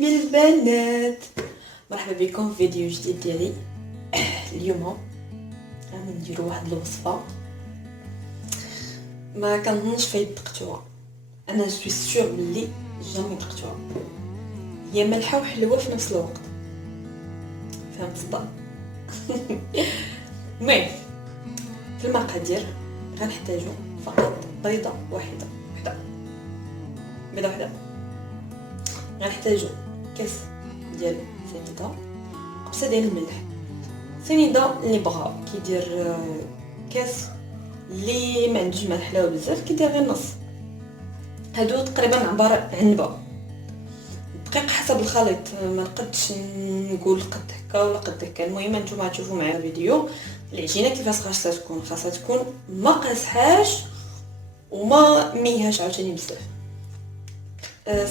بالبنات، مرحبا بكم في فيديو جديد ديالي. اليوم غادي نديرو واحد الوصفه ما كنظنش فايت دقتوها. انا سوي سيغ بلي جامي دقتوها. هي مالحه وحلوه في نفس الوقت، فهمت الصداع؟ المهم في المقادير غنحتاجو فقط بيضه واحده. غنحتاجو كاس ديال سنيده، قبصه ديال الملح. سنيده اللي بغا كيدير كاس، اللي ما عندوش ملح حلاوه بزاف كيدير غير نص. هادو تقريبا عباره عنبه. دقيق حسب الخليط، ما نقدش نقول قد هكا ولا قد هكا. المهم نتوما تشوفوا معايا الفيديو العجينه كيفاش خاصها تكون ما قاسحاش وما ميهاش عاوتاني بزاف.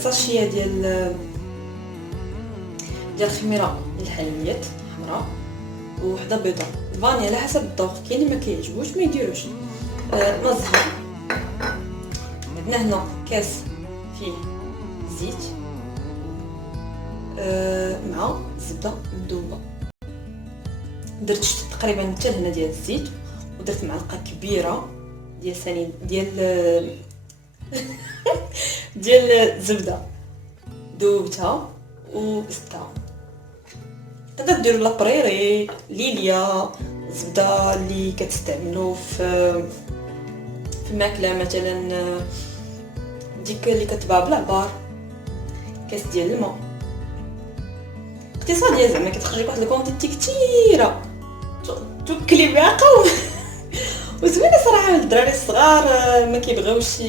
ساشيه ديال خميره الحلويات حمراء، وحده بيضه. الفاني على حسب الذوق، كاين اللي ما كيعجبوش ما يديروش. ماء زهر. عندنا هنا كاس فيه زيت مع زبده مذوبه. درت تقريبا حتى هنا ديال الزيت، ودرت معلقه كبيره ديال سنين ديال زبده ذوبتها وزدتها. تقدر ديروا لابريري ليليا، زبده اللي كتستعملوا في الماكله، مثلا ديك اللي كتباع بالعبار. كاس ديال الماء اقتصاديه، زعما كتخرج لك واحد الكونتيتي كثيره توكلي بها قوم. وزوينه صراحه الدراري الصغار ما كيبغيوش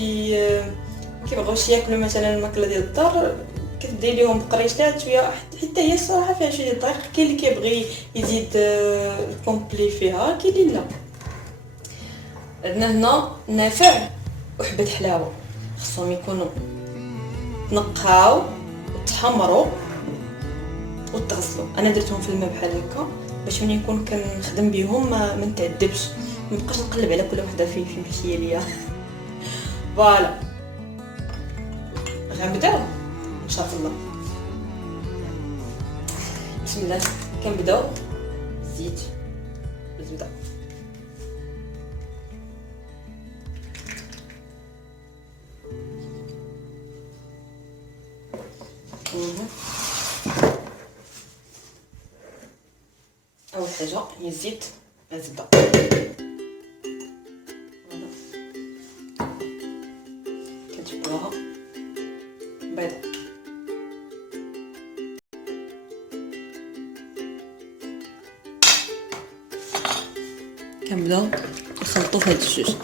ياكلوا مثلا الماكله ديال الدار، كدير لهم بقريشات شويه حتى هي الصراحه فيها شويه دقيق. كاين اللي كيبغي يزيد الكومبلي فيها، كاين اللي لا. عندنا هنا نافع وحبه حلاوه، خصهم يكونوا تنقاو وتحمروا وتغسلوا. انا درتهم في الماء بحال هكا باش ملي نكون كنخدم بهم ما نتعذبش، ما نبقاش نقلب على كل وحده في محشيه ليا. فوالا غنبداو ان شاء الله. بسم الله. كنبداو الزيت والزبده. اول حاجه هي الزيت مع الزبده. كتجبروها بيضه. كنبداو نخلطو في هاد الجوج.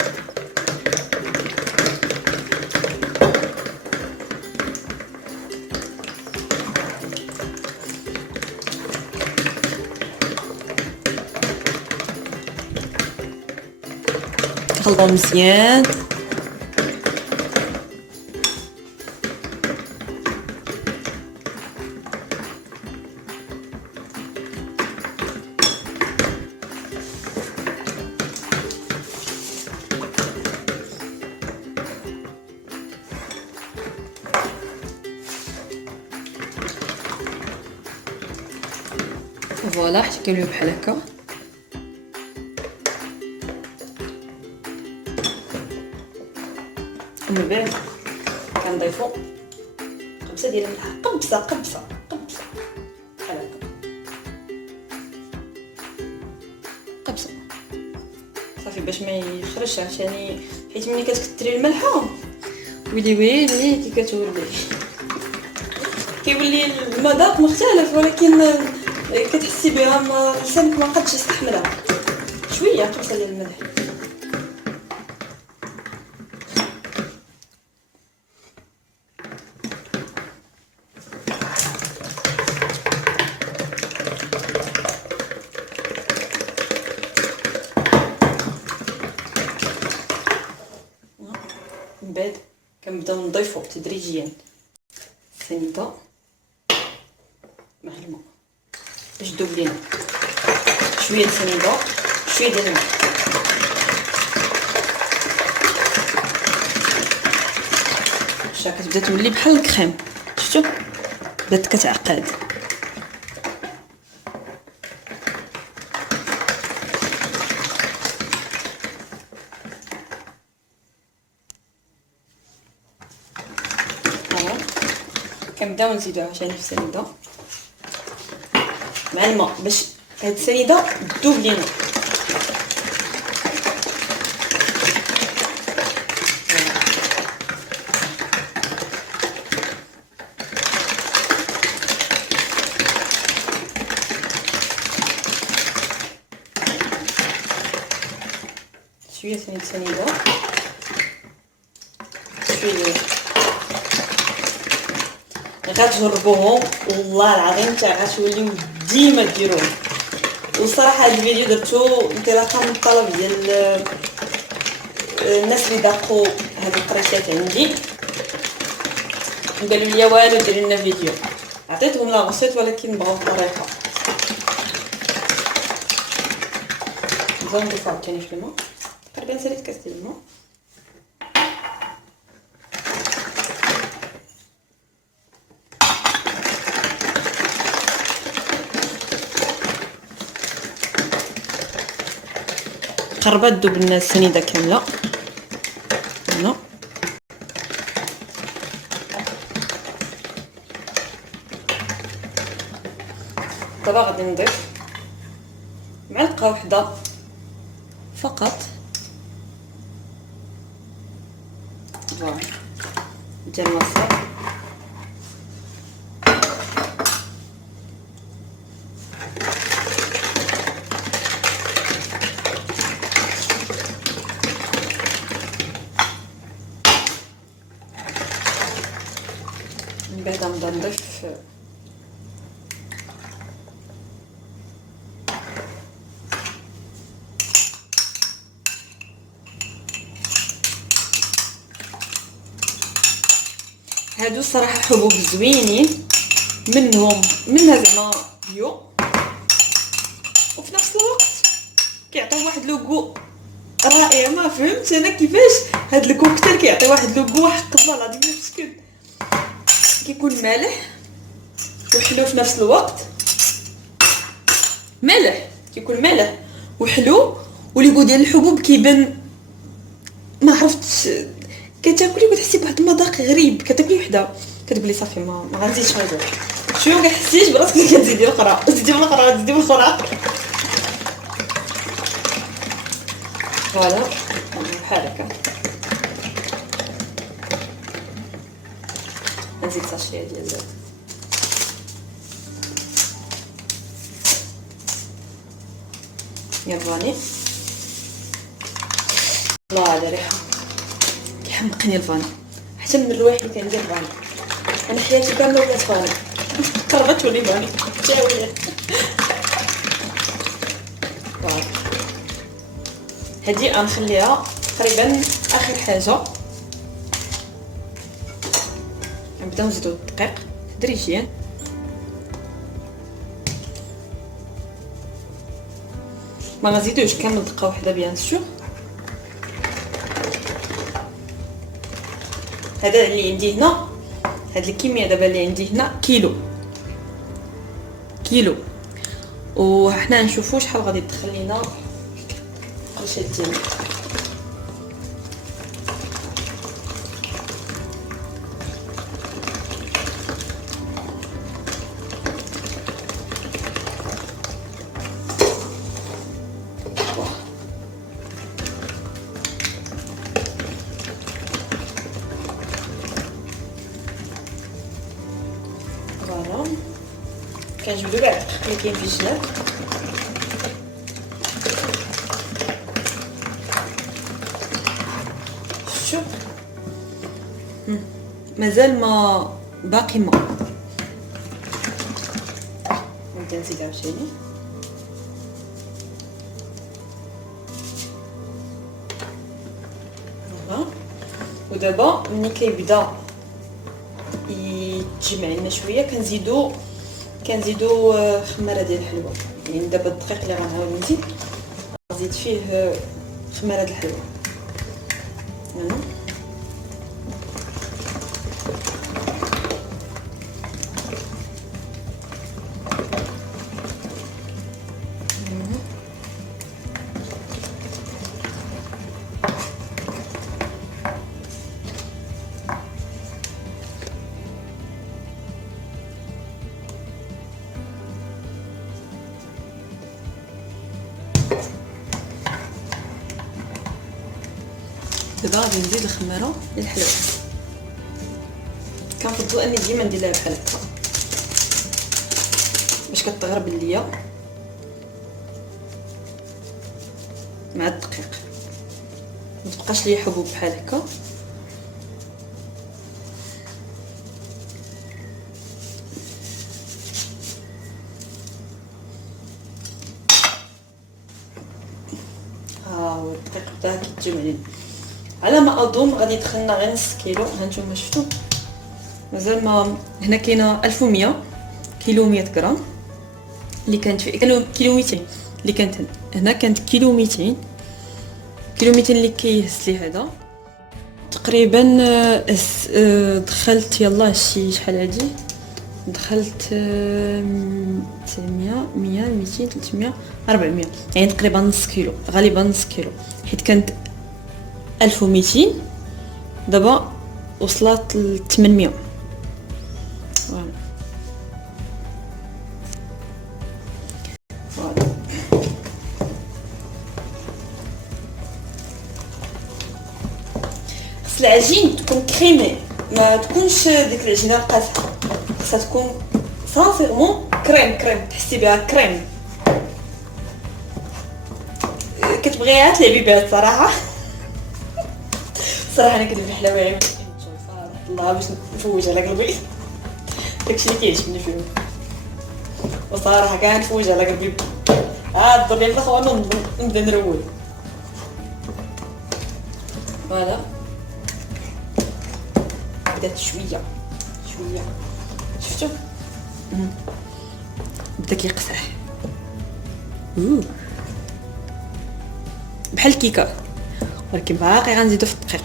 نخلطو مزيان. فوالا حتى كيوليو بحال هكا. ومن بعد كنضيفو قبصه ديال الملح. قبصه بحال هكا، قبصه صافي باش ما يخرجش. عشان حيت ملي كتكثري الملحه ويلي كي كيولي المذاق مختلف، ولكن كتحسي بها لسانك ما قدش يستحملها. شويه قبصه ديال الملح. من بعد كنبداو نضيفو تدريجيا السنيده مع الماء باش تذوب لينا. شويه السنيده شويه ديال الماء. شا كتبدا تولي بحال الكريم، شفتوا؟ بدات كتعقد. كنبداو نزيدوها عشان في السنيده مع الماء باش هاد السنيده تذوب لينا. شويه سنيده شويه غتجربوهم والله العظيم حتى غتوليو ديما ديروهم. والصراحه هذا الفيديو درتو انطلاقا من الطلب ديال الناس اللي ذاقوا هاد الطريقات عندي، قالوا لي والو ديري لنا فيديو. عطيتهم لا غوسيت ولكن بغاو الطريقه. نضيف عاوتاني في الماء تقريبا ساليت كاس ديال الماء. قربت تذوب لنا السنيده كامله هنا. دابا غادي نضيف معلقه وحده فقط ديال المصر. من بعد نبدا نضيف هادو الصراحه حبوب زوينين منها زعما بيو، وفي نفس الوقت كيعطيو واحد لوغو رائع. ما فهمتش انا كيفاش هاد الكوكتيل كيعطي واحد لوغو حق الله العظيم مسكين. كيكون مالح وحلو في نفس الوقت. كيكون مالح وحلو، وليغو ديال الحبوب كيبان ما عرفتش كتاكلي وتحسي بواحد المذاق غريب. كتاكلي وحده كتقولي صافي ما غنزيدش هذا شنو كتحسيش براسك كتزيدي الاخرى تزيدي الاخرى فوالا بحال هكا. نزيد ساشيه ديال الزيت. يا فاني الله على ريحه كيحمقني الفاني حتى من الروايح اللي كندير فاني. انا حياتي كامله ولات فاني قربت تولي فاني حتى ولات. هادي غنخليها تقريبا اخر حاجه. نبداو نزيدو الدقيق تدريجيا. ما غنزيدوش كامل دقه واحده بيان سور. هذا اللي عندي هنا، هاد الكميه دابا اللي عندي هنا كيلو وحنا نشوفوا شحال غادي تدخل لينا قرشات ديالنا. فوالا كنجبدو كاع الدقيق اللي كاين في الجناب. شوف مازال ما باقي ما نبدا نزيد عاوتاني. فوالا ودابا ملي كيبدا يتجمع لنا شويه كنزيدو خماره ديال الحلوه. يعني دابا الدقيق اللي غنعاود نزيد فيه خماره ديال الحلوه. دابا غادي نزيد الخميره ديال الحلوى. كنفضل اني ديما ندير لها بحال هكا باش كتغرب ليا مع الدقيق، ما تبقاش ليا حبوب بحال هكا. ها هو الدقيق بدا كيتجمع لينا. على ما اظن غادي يدخلنا غير نص كيلو. ها نتوما شفتوا مازال ما. هنا كاينه 1100 كيلو 100 غرام اللي كانت في كيلو 200 اللي كانت هنا كانت كيلو 200 اللي كيهز لي هذا تقريبا. دخلت يلا شي شحال هادي دخلت 900 100 200 300 400 يعني تقريبا نص كيلو، غالبا نص كيلو، حيت كانت 1200 دابا وصلت ل 800. فوالا خص العجين تكون كريمي، ما تكونش ديك العجينه القاصحه، خصها تكون سانسيرمون كريم تحسي بها كريم. كتبغيها تلعبي بها الصراحه. صراحه انا كندير الحلاوه عيب صراحه الله باش نفوج على قلبي. داكشي اللي كيعجبني فيهم وصراحه كاع نفوج على قلبي. الدور ديال الاخوان نبدا نرول. فوالا بدات شويه شفتوا بدا كيقصح بحال الكيكه، ولكن باقي غنزيدو في الدقيق،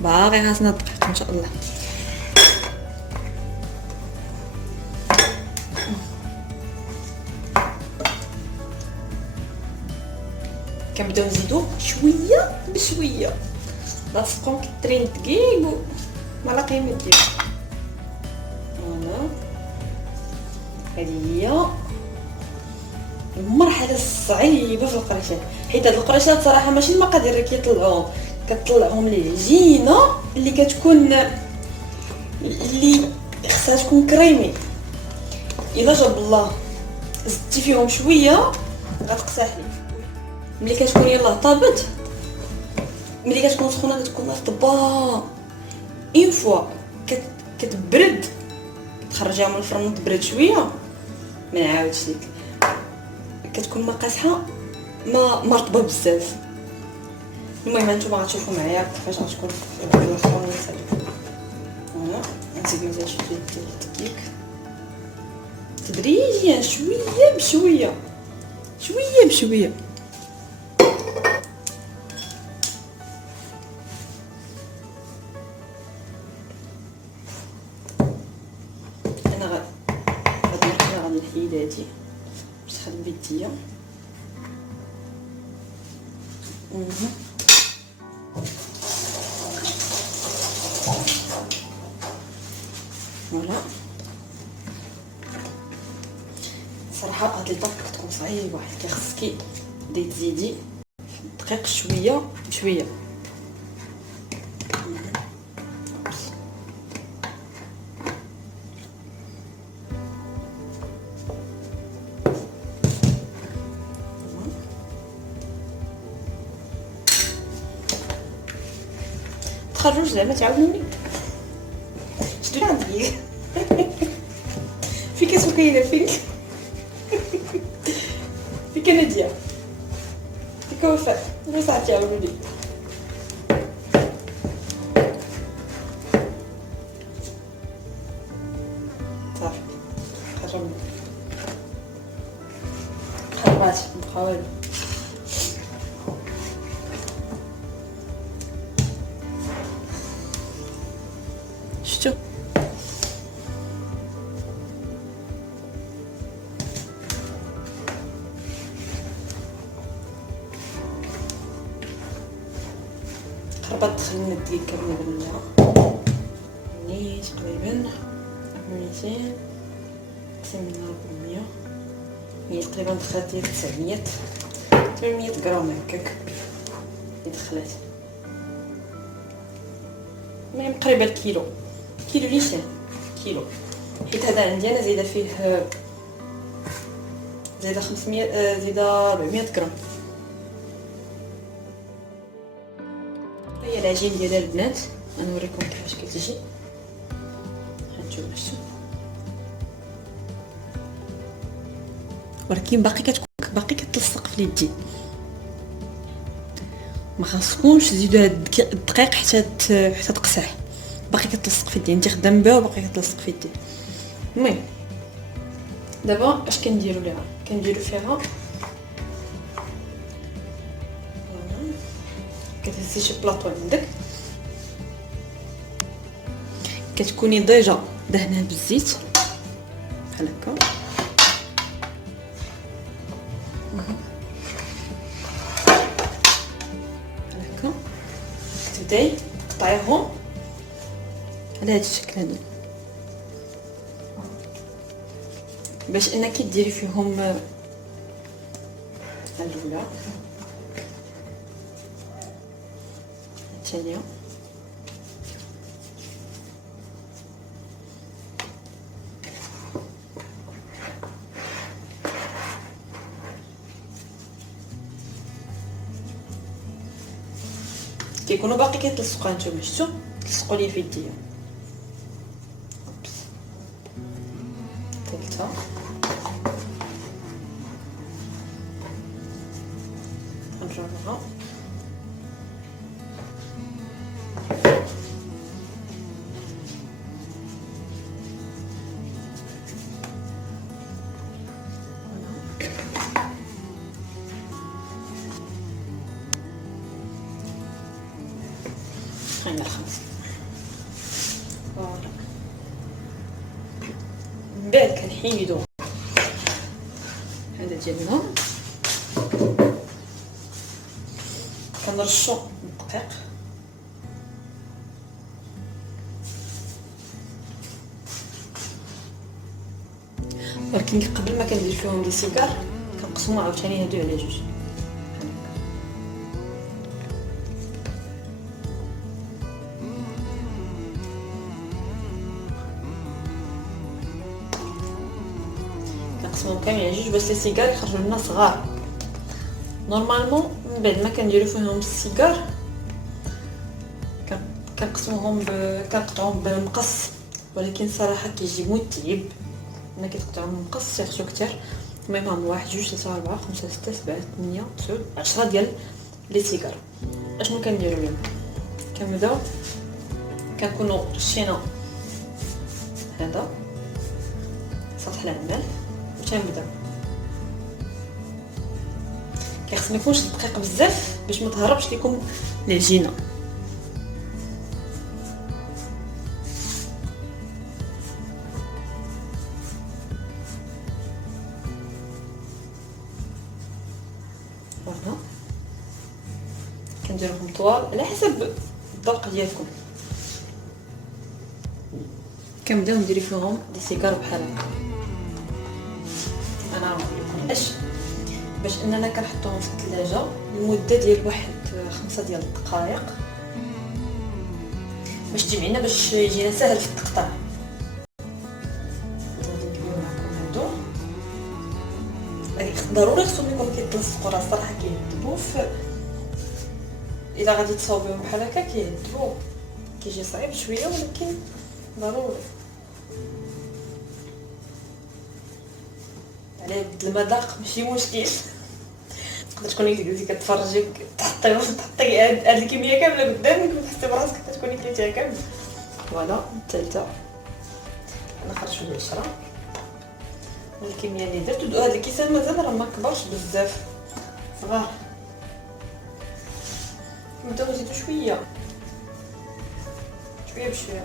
باقي غنزيدو الدقيق ان شاء الله. كنبداو نزيدو شويه بشويه، لا تصقون كترين دقيق وما لا قيمه ديالو. فوالا هذه هي المرحله الصعيبه في القريشات، حيت هاد القريشات صراحه ماشي المقادير اللي كتطلعهم العجينه اللي كتكون اللي خصها تكون كريمي. الا جاب الله زدتي فيهم شويه غتقصح لك. ملي كتكون يلاه طابت، ملي كتكون سخونه كتكون رطبه، اون فوا كتبرد تخرجيها من الفرن تبرد شويه ما نعاودش لك، كتكون ما قاصحه ما رطبه بزاف. المهم نتوما غتشوفوا معايا كيفاش غتكون في الفرن نسالك. فوالا نزيد مزال شويه ديال الدقيق تدريجيا شويه بشويه انا غادي نحيد هادي باش تخلي بيديا. فوالا صراحه هاد الطاق كتكون صعيبه حيت خصك تزيدي في الدقيق شويه بشويه. تخرجوا زعما تعاونوني شدوا عندي في كاس وكاينه في كنديه في كوفاء غير ساعه تعاونوني. صافي خرجنا خربات نحاول. شفتوا خربات دخلنا الدقيق كامل بالماء يعني تقريبا 200 قسمنا 400 يعني تقريبا دخلت لي 900 800 غرام هكاك اللي دخلت. المهم قريبه الكيلو، كيلو نيشان كيلو، حيت هذا عندي انا زايده فيه زايده 500 زايده 400 غرام. هي العجين ديالها البنات غنوريكم كيفاش كتجي. هانتوما شتو، ولكن باقي كتلصق في اليدين. ما خاصكمش تزيدوا هاد الدقيق حتى تقصح، باقي كتلصق في يدي. انت خدام بها وباقي كتلصق في يدي. المهم دابا اش كنديروا ليها؟ كنديروا فيها كتهزي شي بلاطو عندك، كتكوني ديجا دهنها بالزيت بحال هكا. بحال هكا كتبداي تقطعيهم على هذا الشكل هذا، باش انك ديري فيهم الاولى الثانيه كيكونوا باقي كيتلصقوا. نتوما شفتوا تلصقوا لي في يديا. ثالثه نرجعوها هنا الخمسه. فوالا من بعد كنحيدو هذا ديالنا، كنرشو الدقيق ولكن قبل ما كندير فيهم دي سيجار كنقسمو عاوتاني هادو على جوج. كنقسموهم كاملين على جوج باش لي سيجار يخرجوا لنا صغار. نورمالمون من بعد ما كنديروا فيهم السيجار كنقسموهم كنقطعوهم بالمقص، ولكن صراحه كيجي متعب انا كتقطعوهم بالمقص يخرجوا كثر. المهم 1 2 3 4 5 6 7 8 9 10 ديال لي سيجار. اشنو كنديروا لهم؟ كنبداو كنكونوا رشينا هذا سطح العمل وتنبدا كيخص ما يكونش دقيق بزاف باش ما تهربش لكم العجينه. فوالا كنديرهم طوال على حسب الذوق ديالكم. كنبداو ندير فيهم دي سيجار بحال هكا. انا نقول لكم اش باش اننا كنحطوهم في الثلاجه لمده ديال واحد 5 ديال الدقائق باش تجي معنا باش يجينا ساهل في التقطاع. غادي نكملوا معكم هادو. ضروري خصهم يكونوا كيتلصقوا، راه الصراحه كيهدبوا الا غادي تصاوبيهم بحال هكا كيهدبوا، كيجي صعيب شويه ولكن ضروري. على بد المذاق ماشي مشكل. تقدر تكوني جلسي كتفرجي تحطي هاد الكميه كامله قدامك وتحسي براسك كتكوني كليتيها كامله. فوالا الثالثه نخرجوا ل 10 الكميه اللي درت. هاد الكيسان مازال راه ما كبرش بزاف، صغار. نبداو نزيدو شويه بشويه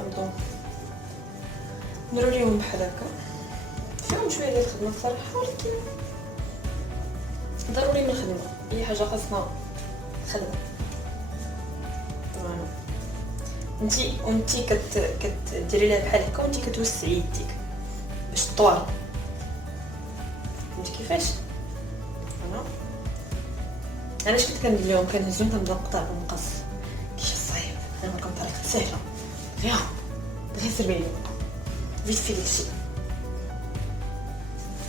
نبداو نديرو ليهم بحال هكا. فيهم شويه ديال الخدمه الصراحه، ولكن ضروري من الخدمه. اي حاجه خاصنا خدمه. فوالا انتي كديري لها بحال هكا وانتي كتوسعي يديك باش طوال. فهمتي كيفاش؟ فوالا علاش كنت كندير لهم كنهزهم كنبدا نقطع بالمقص كيجي صعيب. انا سهله غير سربيلو فيت في داكشي.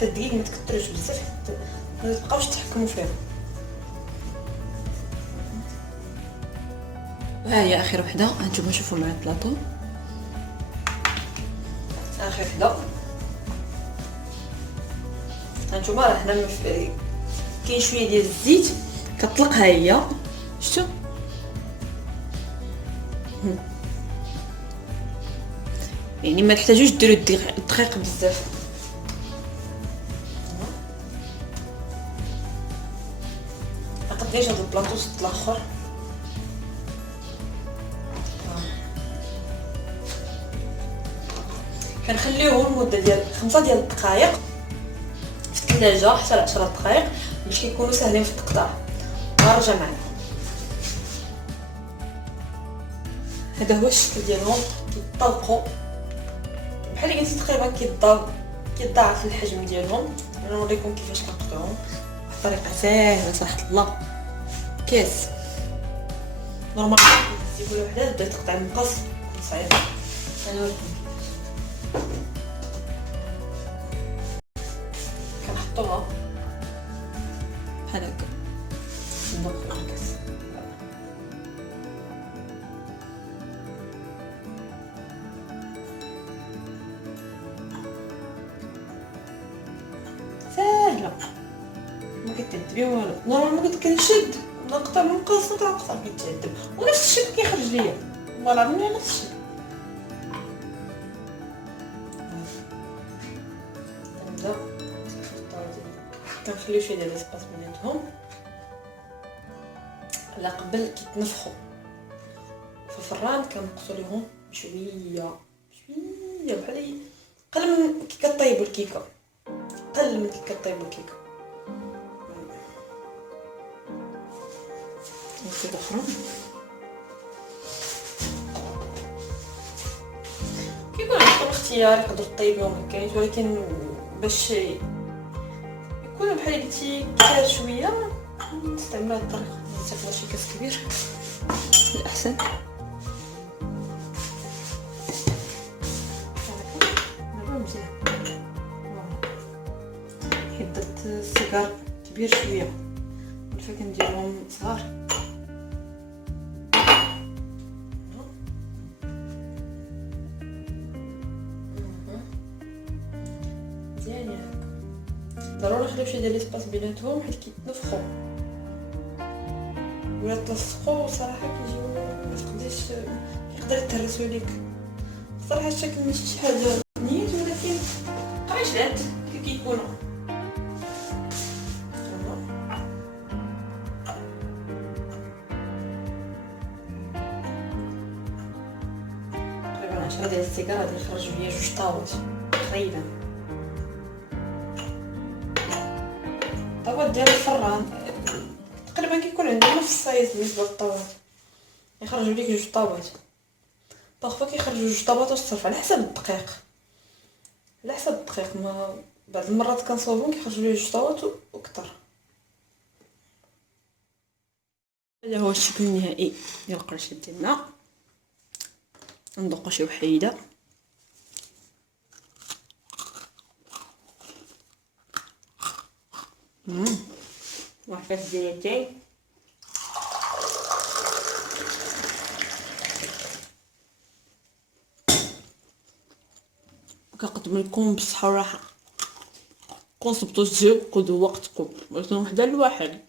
الدقيق ما تكثروش بزاف حتى ما تبقاوش تحكموا فيها. ها هي اخر وحده. هانتوما شوفوا معايا البلاطو. اخر وحده هانتوما راه هنا كاين شويه ديال الزيت كطلقها هي. شفتوا يعني ما تحتاجوش ديروا الدقيق بزاف. قديش هذا البلاطو صد الاخر. كنخليوهم مده ديال 5 ديال الدقائق في الثلاجه حتى ل 10 دقائق باش كيكونوا ساهلين في التقطاع. نرجع معنا. هذا هو الشكل ديالهم كيطابقوا بحال اللي قلت تقريبا كيتضاعف الحجم ديالهم. انا نوريكم كيفاش كنقطعوهم بطريقه ساهله صراحه الله. كاس نورمال تجيبوا وحده تبدا تقطع المقص صعيب. انا نوريكم كنحطوها بحال هكا ندخلوا في الكاس. ساهله ما كتعذبي والو. نورمالمون كنشد نقطع من قاص نقطع كيتعذب ونفس الشيء كيخرج ليا والله العظيم نفس الشيء. نبدا كنخليو شي ديال الاسباس بيناتهم على قبل كيتنفخوا في الفران. كنقصوا ليهم بشويه بحال قل من كي كطيبوا الكيكه. قل من كي كطيبوا الكيكه. نزيد اخرى كيكون عندكم اختيار تقدروا طيبوهم مكاينش ولكن باش يكونوا بحال قلتي كثار شويه نستعملوا هاد الطريقه. نصيفطوا شي كاس كبير الاحسن. دابا مزيان حيت درت السيجار كبير شويه فكنديرهم صغار. مزيان هكا. ضروري نخليو شي ديال الاسباس بيناتهم حيت كيتنفخوا ولا تلصقوا صراحه كيجيو متقدرش يقدر يتهرسوا ليك. صراحه الشكل ماشي شي حاجه نيت ولكن قريشات كيكونوا. تقريبا 10 ديال السيجار غادي يخرجوا ليا 2 طاوات تقريبا. الطاوات ديال الفران تقريبا كيكون عندهم نفس السايز بالنسبه للطاوات. يخرجوا ليك 2 طاوات. باغفوا كيخرجوا 2 طاوات والصرف على حسب الدقيق. على حسب الدقيق ما بعض المرات كنصوبهم كيخرجوا لي 2 طاوات واكثر. هذا هو الشكل النهائي ديال القريشات ديالنا. ندوقو شي وحيده. واحد الزيتين كنقدم لكم بالصحه والراحه. كونصبتوا تجيو خذوا وقتكم. ولكن وحده لواحد